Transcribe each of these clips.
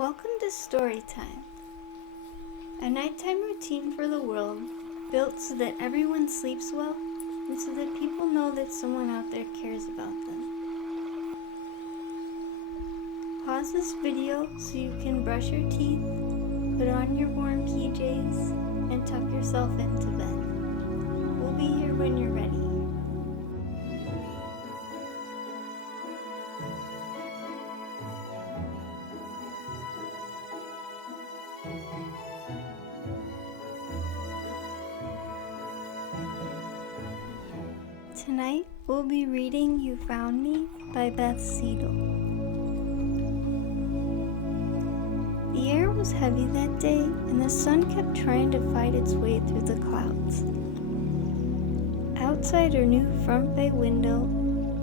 Welcome to Storytime, a nighttime routine for the world built so that everyone sleeps well and so that people know that someone out there cares about them. Pause this video so you can brush your teeth, put on your warm PJs, and tuck yourself into bed. We'll be here when you're ready. Tonight, we'll be reading You Found Me by Beth Seidel. The air was heavy that day, and the sun kept trying to fight its way through the clouds. Outside her new front bay window,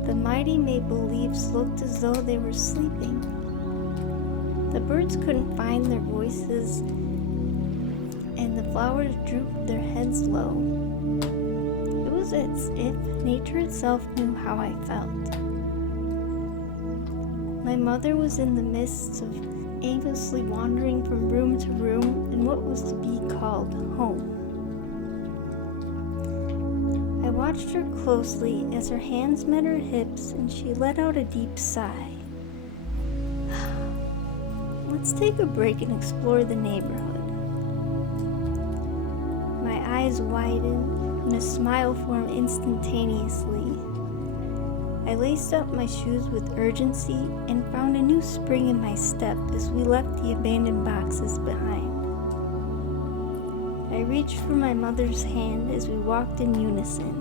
the mighty maple leaves looked as though they were sleeping. The birds couldn't find their voices, and the flowers drooped their heads low. It was as if nature itself knew how I felt. My mother was in the midst of aimlessly wandering from room to room in what was to be called home. I watched her closely as her hands met her hips and she let out a deep sigh. Let's take a break and explore the neighborhood. My eyes widened and a smile formed instantaneously. I laced up my shoes with urgency and found a new spring in my step as we left the abandoned boxes behind. I reached for my mother's hand as we walked in unison.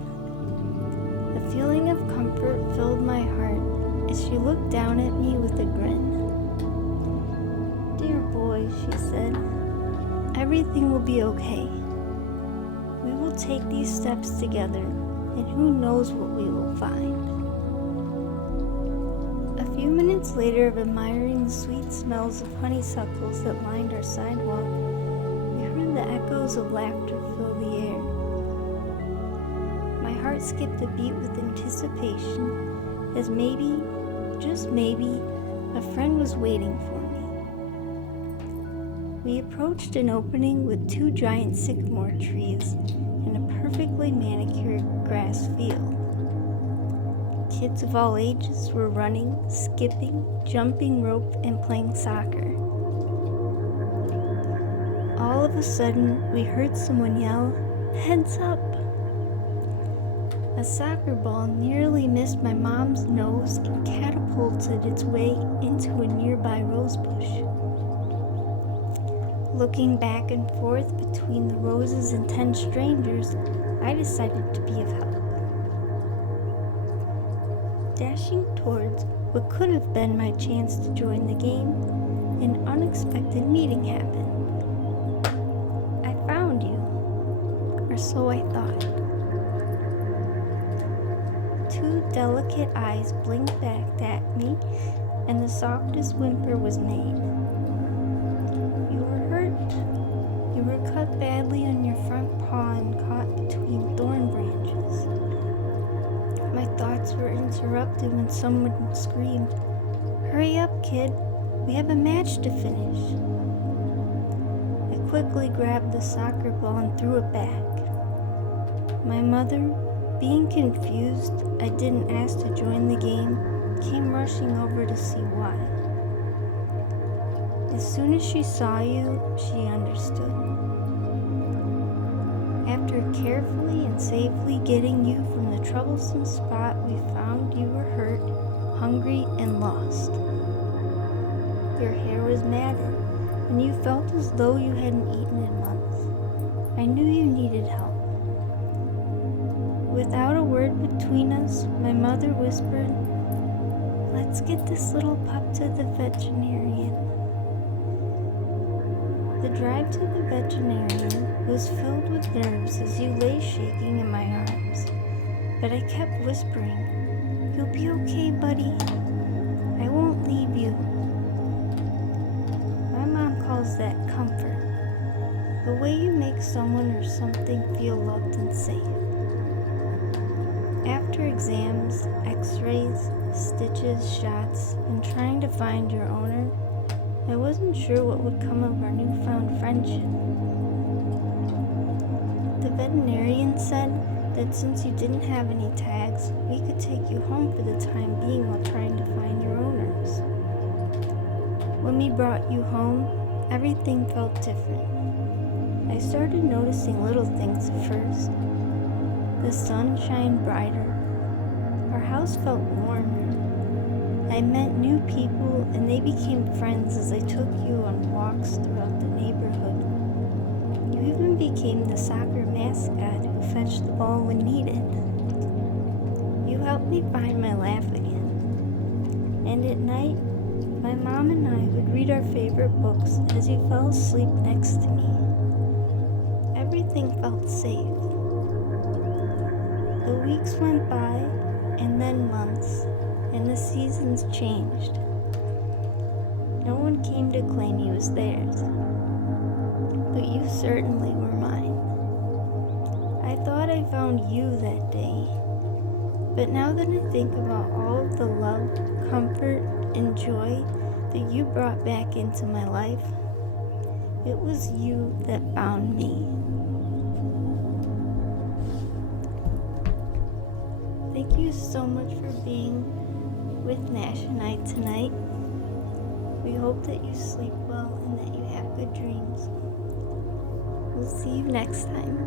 A feeling of comfort filled my heart as she looked down at me with a grin. "Dear boy," she said, "everything will be okay. We will take these steps together, and who knows what we will find." A few minutes later of admiring the sweet smells of honeysuckles that lined our sidewalk, we heard the echoes of laughter fill the air. My heart skipped a beat with anticipation, as maybe, just maybe, a friend was waiting for me. We approached an opening with two giant sycamore trees and a perfectly manicured grass field. Kids of all ages were running, skipping, jumping rope, and playing soccer. All of a sudden, we heard someone yell, "Heads up!" A soccer ball nearly missed my mom's nose and catapulted its way into a nearby rosebush. Looking back and forth between the roses and 10 strangers, I decided to be of help. Dashing towards what could have been my chance to join the game, an unexpected meeting happened. I found you, or so I thought. Two delicate eyes blinked back at me, and the softest whimper was made. "You were hurt. You were cut badly on your front paw and caught between thorn branches." My thoughts were interrupted when someone screamed, "Hurry up, kid. We have a match to finish." I quickly grabbed the soccer ball and threw it back. My mother, being confused I didn't ask to join the game, came rushing over to see why. As soon as she saw you, she understood. After carefully and safely getting you from the troublesome spot, we found you were hurt, hungry, and lost. Your hair was matted, and you felt as though you hadn't eaten in months. I knew you needed help. Without a word between us, my mother whispered, "Let's get this little pup to the veterinarian." The drive to the veterinarian was filled with nerves as you lay shaking in my arms, but I kept whispering, "You'll be okay, buddy. I won't leave you." My mom calls that comfort, the way you make someone or something feel loved and safe. After exams, x-rays, stitches, shots, and trying to find your owner, I wasn't sure what would come of our newfound friendship. The veterinarian said that since you didn't have any tags, we could take you home for the time being while trying to find your owners. When we brought you home, everything felt different. I started noticing little things at first. The sun shined brighter. Our house felt warmer. I met new people and they became friends as I took you on walks throughout the neighborhood. You even became the soccer mascot who fetched the ball when needed. You helped me find my laugh again. And at night, my mom and I would read our favorite books as you fell asleep next to me. Everything felt safe. The weeks went by, and then months, and the seasons changed. No one came to claim he was theirs, but you certainly were mine. I thought I found you that day, but now that I think about all of the love, comfort, and joy that you brought back into my life, it was you that found me. Thank you so much for being with Nash and I tonight. We hope that you sleep well and that you have good dreams. We'll see you next time.